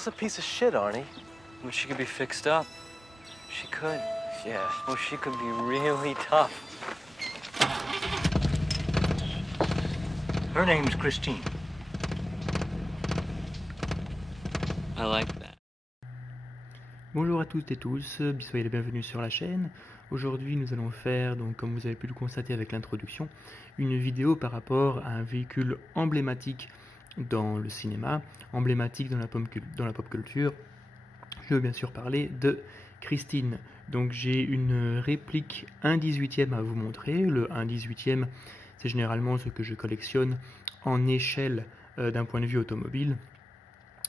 That's a piece of shit, Arnie. Well, she could be fixed up. She could. Yeah. Well, she could be really tough. Her name's Christine. I like that. Bonjour à toutes et tous, soyez les bienvenus sur la chaîne. Aujourd'hui nous allons faire, donc comme vous avez pu le constater avec l'introduction, une vidéo par rapport à un véhicule emblématique dans le cinéma, emblématique dans la pop culture. Je veux bien sûr parler de Christine. Donc j'ai une réplique 1/18 à vous montrer. Le 1/18, c'est généralement ce que je collectionne en échelle d'un point de vue automobile.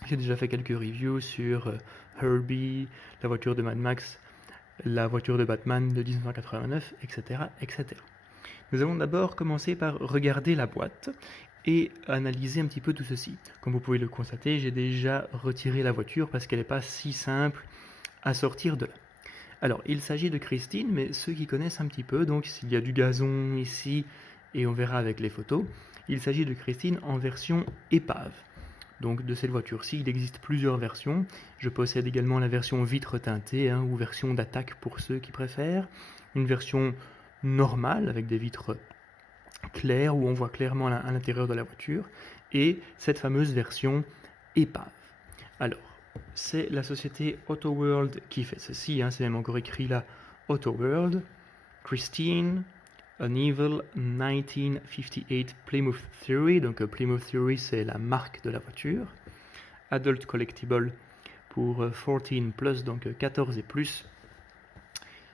J'ai déjà fait quelques reviews sur Herbie, la voiture de Mad Max, la voiture de Batman de 1989, etc., etc. Nous allons d'abord commencer par regarder la boîte et analyser un petit peu tout ceci. Comme vous pouvez le constater, j'ai déjà retiré la voiture parce qu'elle n'est pas si simple à sortir de là. Alors, il s'agit de Christine, mais ceux qui connaissent un petit peu, donc s'il y a du gazon ici, et on verra avec les photos, il s'agit de Christine en version épave. Donc de cette voiture-ci, il existe plusieurs versions. Je possède également la version vitre teintée, ou version d'attaque pour ceux qui préfèrent. Une version normale avec des vitres claires où on voit clairement à l'intérieur de la voiture. Et cette fameuse version épave. Alors, c'est la société AutoWorld qui fait ceci. C'est même encore écrit là, AutoWorld. Christine, An Evil 1958 Plymouth Fury, donc Plymouth Fury c'est la marque de la voiture. Adult Collectible pour 14+, donc 14 et plus.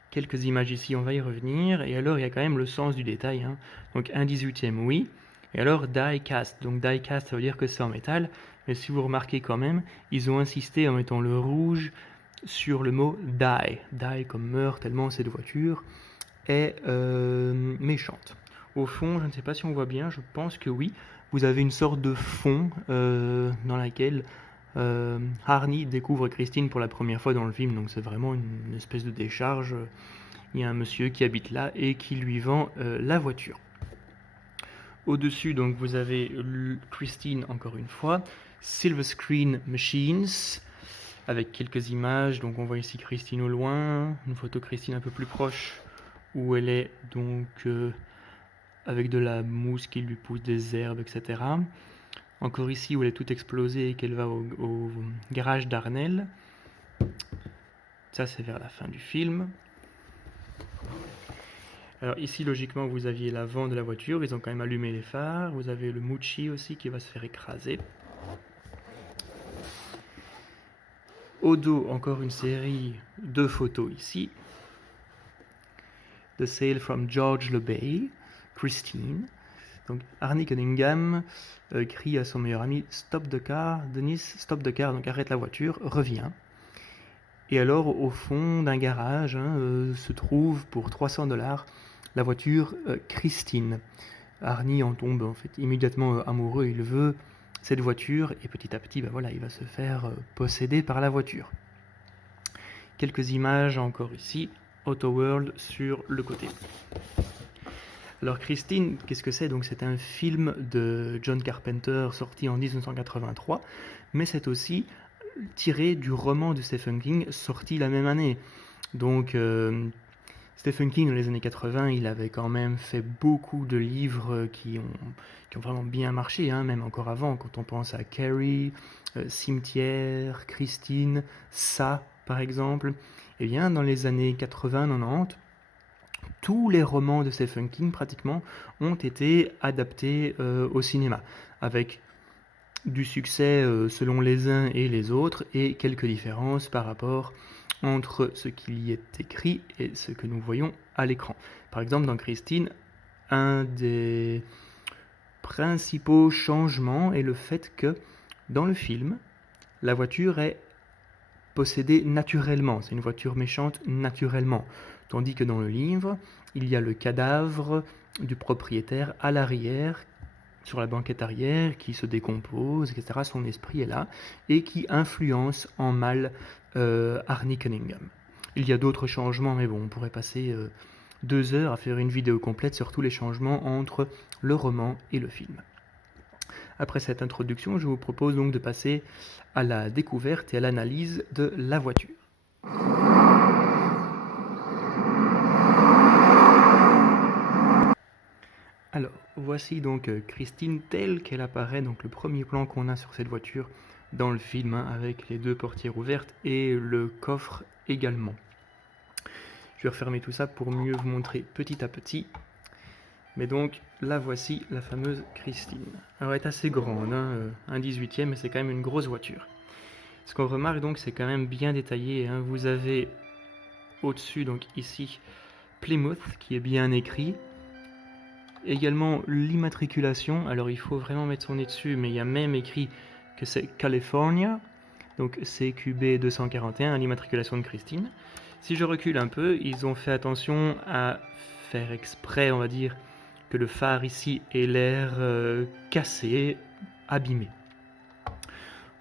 Quelques images ici, on va y revenir. Et alors il y a quand même le sens du détail. Donc 1/18, oui. Et alors die cast, donc die cast ça veut dire que c'est en métal. Mais si vous remarquez quand même, ils ont insisté en mettant le rouge sur le mot die. Die comme meurt tellement cette voiture est méchante. Au fond, je ne sais pas si on voit bien, je pense que oui. Vous avez une sorte de fond dans laquelle Arnie découvre Christine pour la première fois dans le film, donc c'est vraiment une espèce de décharge. Il y a un monsieur qui habite là et qui lui vend la voiture. Au-dessus, donc vous avez Christine encore une fois, Silver Screen Machines, avec quelques images. Donc on voit ici Christine au loin, une photo Christine un peu plus proche, où elle est donc avec de la mousse qui lui pousse des herbes, etc. Encore ici où elle est toute explosée et qu'elle va au garage d'Arnell. Ça c'est vers la fin du film. Alors ici logiquement vous aviez l'avant de la voiture, ils ont quand même allumé les phares. Vous avez le Mucci aussi qui va se faire écraser. Au dos encore une série de photos ici. The Sale from George LeBay, Christine. Donc Arnie Cunningham crie à son meilleur ami Stop the car, Dennis, stop the car, donc arrête la voiture, reviens. Et alors au fond d'un garage se trouve pour $300 la voiture Christine. Arnie en tombe en fait immédiatement amoureux, il veut cette voiture et petit à petit voilà, il va se faire posséder par la voiture. Quelques images encore ici. AutoWorld sur le côté. Alors Christine, qu'est-ce que c'est? Donc c'est un film de John Carpenter sorti en 1983, mais c'est aussi tiré du roman de Stephen King sorti la même année. Donc Stephen King dans les années 80, il avait quand même fait beaucoup de livres qui ont vraiment bien marché, même encore avant, quand on pense à Carrie, Cimetière, Christine, Ça par exemple. Eh bien, dans les années 80-90, tous les romans de Stephen King, pratiquement, ont été adaptés au cinéma, avec du succès selon les uns et les autres, et quelques différences par rapport entre ce qu'il y est écrit et ce que nous voyons à l'écran. Par exemple, dans Christine, un des principaux changements est le fait que, dans le film, la voiture est possédée naturellement, c'est une voiture méchante naturellement, tandis que dans le livre, il y a le cadavre du propriétaire à l'arrière, sur la banquette arrière, qui se décompose, etc. Son esprit est là, et qui influence en mal Arnie Cunningham. Il y a d'autres changements, mais bon, on pourrait passer 2 heures à faire une vidéo complète sur tous les changements entre le roman et le film. Après cette introduction, je vous propose donc de passer à la découverte et à l'analyse de la voiture. Alors, voici donc Christine telle qu'elle apparaît, donc le premier plan qu'on a sur cette voiture dans le film, hein, avec les deux portières ouvertes et le coffre également. Je vais refermer tout ça pour mieux vous montrer petit à petit. Mais donc, la voici, la fameuse Christine. Alors, elle est assez grande, hein, un 18e, mais c'est quand même une grosse voiture. Ce qu'on remarque donc, c'est quand même bien détaillé, hein. Vous avez au-dessus, donc ici, Plymouth, qui est bien écrit. Également l'immatriculation, alors il faut vraiment mettre son nez dessus, mais il y a même écrit que c'est California, donc CQB 241, l'immatriculation de Christine. Si je recule un peu, ils ont fait attention à faire exprès, on va dire, que le phare ici ait l'air cassé, abîmé.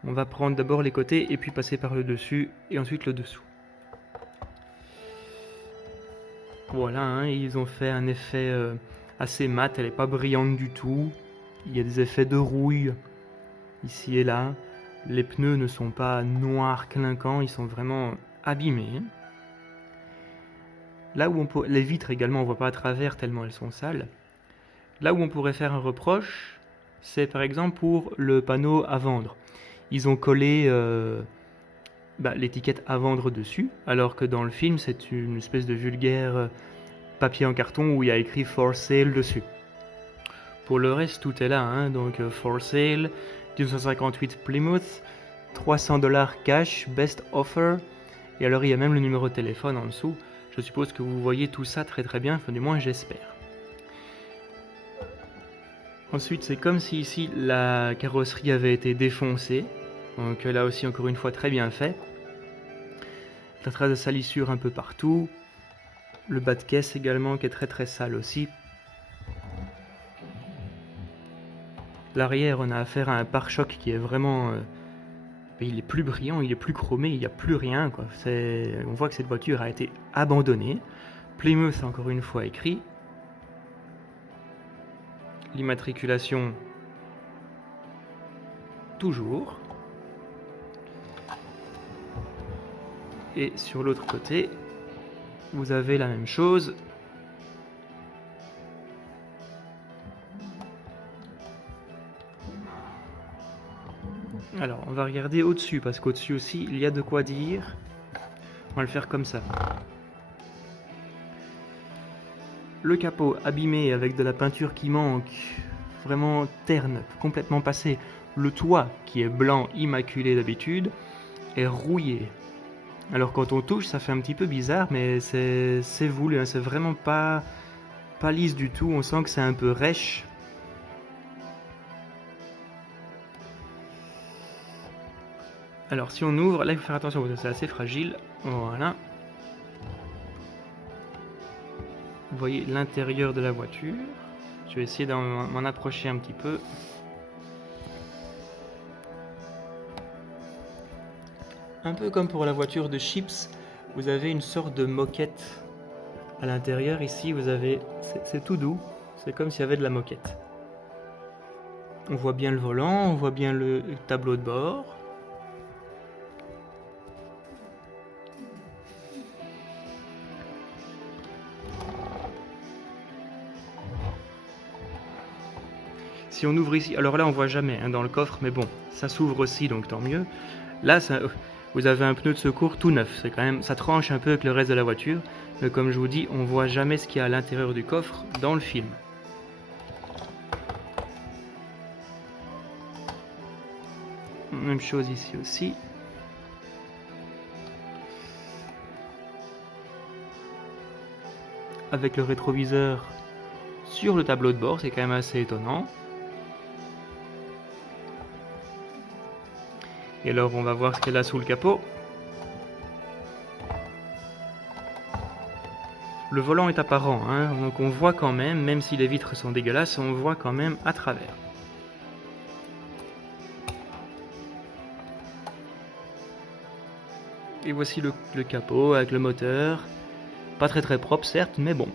On va prendre d'abord les côtés et puis passer par le dessus et ensuite le dessous. Voilà, hein, ils ont fait un effet assez mat, elle n'est pas brillante du tout. Il y a des effets de rouille ici et là. Les pneus ne sont pas noirs clinquants, ils sont vraiment abîmés. Là où les vitres également, on ne voit pas à travers tellement elles sont sales. Là où on pourrait faire un reproche, c'est par exemple pour le panneau à vendre. Ils ont collé l'étiquette à vendre dessus, alors que dans le film c'est une espèce de vulgaire papier en carton où il y a écrit for sale dessus. Pour le reste, tout est là, hein, donc for sale, 258 Plymouth, $300 cash, best offer, et alors il y a même le numéro de téléphone en dessous. Je suppose que vous voyez tout ça très très bien, enfin du moins j'espère. Ensuite, c'est comme si ici la carrosserie avait été défoncée, donc là aussi encore une fois très bien fait. La trace de salissure un peu partout, le bas de caisse également qui est très très sale aussi. L'arrière, on a affaire à un pare-choc qui est vraiment... il est plus brillant, il est plus chromé, il n'y a plus rien, quoi. On voit que cette voiture a été abandonnée. Plymouth, encore une fois, écrit. L'immatriculation, toujours. Et sur l'autre côté, vous avez la même chose. Alors, on va regarder au-dessus, parce qu'au-dessus aussi, il y a de quoi dire. On va le faire comme ça. Le capot abîmé avec de la peinture qui manque, vraiment terne, complètement passé. Le toit, qui est blanc, immaculé d'habitude, est rouillé. Alors quand on touche, ça fait un petit peu bizarre, mais c'est voulu, hein, c'est vraiment pas lisse du tout, on sent que c'est un peu rêche. Alors si on ouvre, là il faut faire attention parce que c'est assez fragile, voilà. Vous voyez l'intérieur de la voiture. Je vais essayer d'en m'en approcher un petit peu. Un peu comme pour la voiture de Chips, vous avez une sorte de moquette à l'intérieur. Ici, vous avez, c'est tout doux, c'est comme s'il y avait de la moquette. On voit bien le volant, on voit bien le tableau de bord. Si on ouvre ici, alors là on voit jamais hein, dans le coffre, mais bon, ça s'ouvre aussi, donc tant mieux. Là, vous avez un pneu de secours tout neuf, c'est quand même, ça tranche un peu avec le reste de la voiture, mais comme je vous dis, on voit jamais ce qu'il y a à l'intérieur du coffre dans le film. Même chose ici aussi. Avec le rétroviseur sur le tableau de bord, c'est quand même assez étonnant. Et alors on va voir ce qu'elle a sous le capot. Le volant est apparent, hein, donc on voit quand même si les vitres sont dégueulasses, on voit quand même à travers. Et voici le capot avec le moteur. Pas très propre certes, mais bon.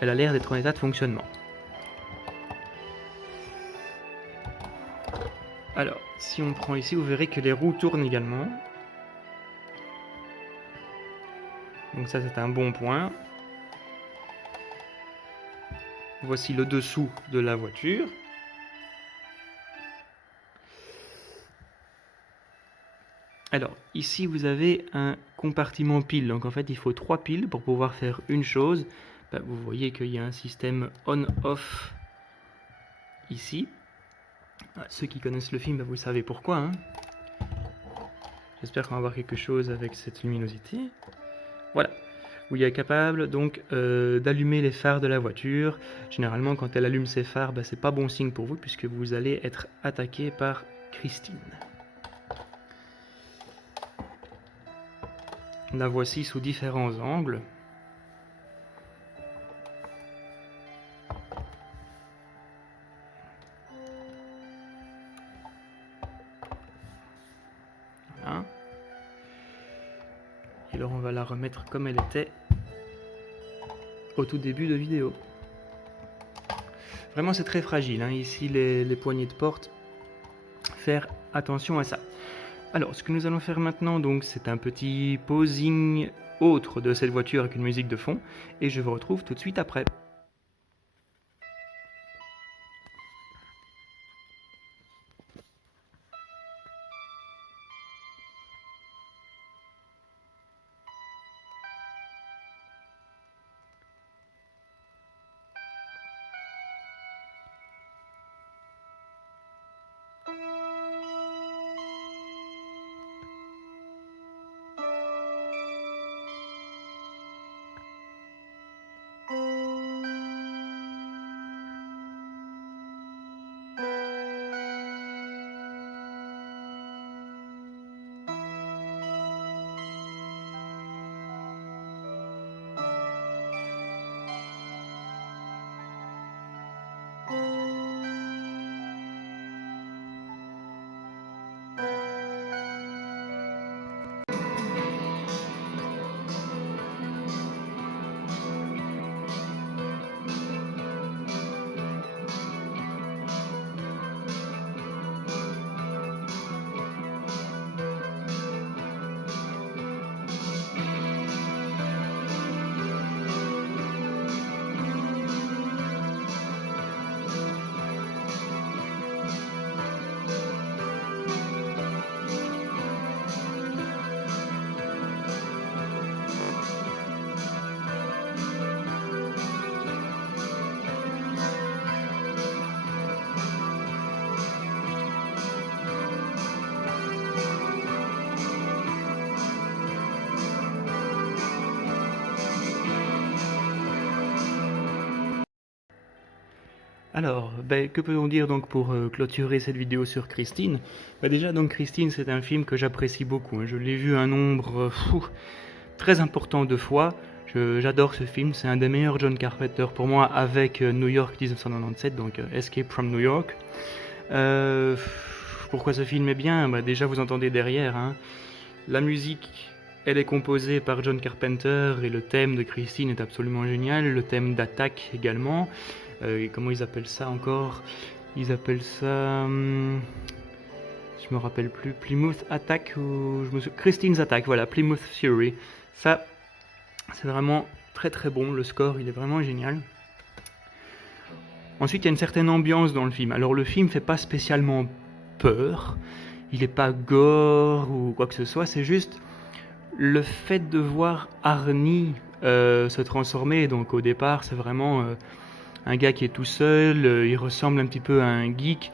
Elle a l'air d'être en état de fonctionnement. Alors, si on prend ici, vous verrez que les roues tournent également. Donc ça, c'est un bon point. Voici le dessous de la voiture. Alors, ici, vous avez un compartiment pile. Donc, en fait, il faut 3 piles pour pouvoir faire une chose. Vous voyez qu'il y a un système on-off ici. Ceux qui connaissent le film, vous savez pourquoi. Hein. J'espère qu'on va voir quelque chose avec cette luminosité. Voilà. Où il est capable donc d'allumer les phares de la voiture. Généralement, quand elle allume ses phares, c'est pas bon signe pour vous puisque vous allez être attaqué par Christine. La voici sous différents angles. Voilà. Et alors on va la remettre comme elle était au tout début de vidéo. Vraiment c'est très fragile, hein. Ici les poignées de porte, faire attention à ça. Alors ce que nous allons faire maintenant, donc c'est un petit posing autre de cette voiture avec une musique de fond, et je vous retrouve tout de suite après. Alors, que peut-on dire donc pour clôturer cette vidéo sur Christine? Déjà, donc Christine, c'est un film que j'apprécie beaucoup. Hein. Je l'ai vu un nombre très important de fois. J'adore ce film, c'est un des meilleurs John Carpenter pour moi avec New York 1997, donc Escape from New York. Pourquoi ce film est bien? Déjà, vous entendez derrière, hein, la musique, elle est composée par John Carpenter et le thème de Christine est absolument génial, le thème d'attaque également. Comment ils appellent ça encore? Ils appellent ça... je me rappelle plus. Plymouth Attack ou... Christine's Attack, voilà, Plymouth Fury. Ça, c'est vraiment très très bon. Le score, il est vraiment génial. Ensuite, il y a une certaine ambiance dans le film. Alors, le film fait pas spécialement peur. Il n'est pas gore ou quoi que ce soit. C'est juste le fait de voir Arnie se transformer. Donc, au départ, c'est vraiment... un gars qui est tout seul, il ressemble un petit peu à un geek,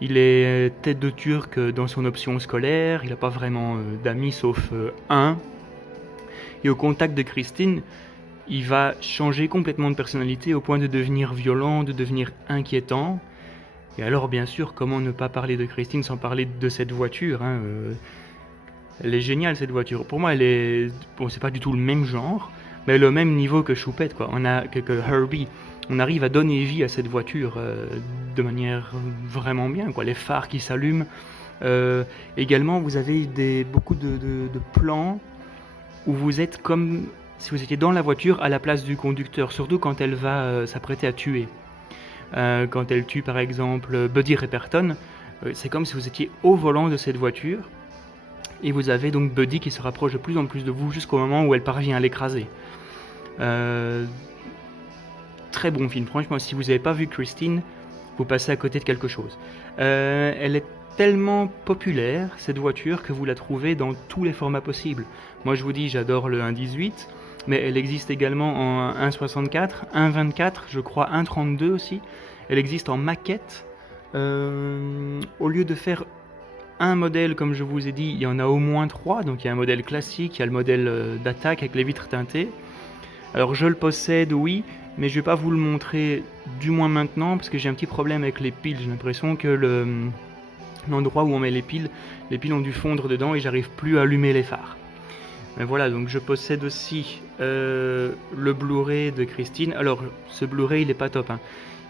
il est tête de turc dans son option scolaire, il n'a pas vraiment d'amis sauf un. Et au contact de Christine, il va changer complètement de personnalité au point de devenir violent, de devenir inquiétant. Et alors bien sûr, comment ne pas parler de Christine sans parler de cette voiture, hein, elle est géniale cette voiture. Pour moi, elle est... Bon, c'est pas du tout le même genre, mais elle est au même niveau que Choupette, quoi. On a que Herbie. On arrive à donner vie à cette voiture de manière vraiment bien, quoi. Les phares qui s'allument. Également, vous avez beaucoup de plans où vous êtes comme si vous étiez dans la voiture à la place du conducteur, surtout quand elle va s'apprêter à tuer. Quand elle tue par exemple Buddy Repperton, C'est comme si vous étiez au volant de cette voiture et vous avez donc Buddy qui se rapproche de plus en plus de vous jusqu'au moment où elle parvient à l'écraser. Très bon film, franchement, si vous n'avez pas vu Christine, vous passez à côté de quelque chose. Elle est tellement populaire, cette voiture, que vous la trouvez dans tous les formats possibles. Moi je vous dis, j'adore le 1.18, mais elle existe également en 1.64, 1.24, je crois 1.32 aussi. Elle existe en maquette. Au lieu de faire un modèle, comme je vous ai dit, il y en a au moins 3. Donc il y a un modèle classique, il y a le modèle d'attaque avec les vitres teintées. Alors je le possède, oui, mais je ne vais pas vous le montrer, du moins maintenant, parce que j'ai un petit problème avec les piles. J'ai l'impression que l'endroit où on met les piles ont dû fondre dedans et j'arrive plus à allumer les phares. Mais voilà, donc je possède aussi le Blu-ray de Christine. Alors ce Blu-ray il est pas top, hein.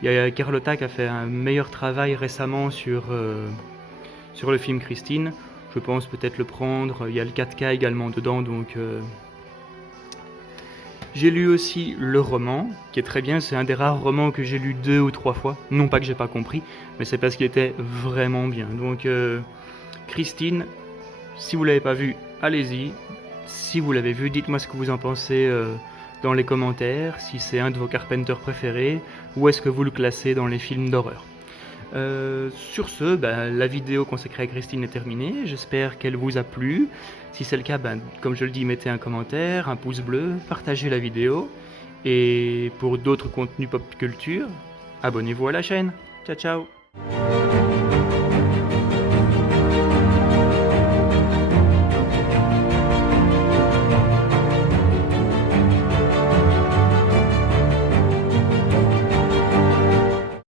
Il y a Carlotta qui a fait un meilleur travail récemment sur le film Christine. Je pense peut-être le prendre. Il y a le 4K également dedans, donc j'ai lu aussi le roman, qui est très bien. C'est un des rares romans que j'ai lu 2 ou 3 fois. Non pas que j'ai pas compris, mais c'est parce qu'il était vraiment bien. Donc Christine, si vous l'avez pas vu, allez-y. Si vous l'avez vu, dites-moi ce que vous en pensez dans les commentaires, si c'est un de vos Carpenter préférés, ou est-ce que vous le classez dans les films d'horreur. Sur ce, la vidéo consacrée à Christine est terminée, j'espère qu'elle vous a plu. Si c'est le cas, comme je le dis, mettez un commentaire, un pouce bleu, partagez la vidéo. Et pour d'autres contenus pop culture, abonnez-vous à la chaîne. Ciao ciao.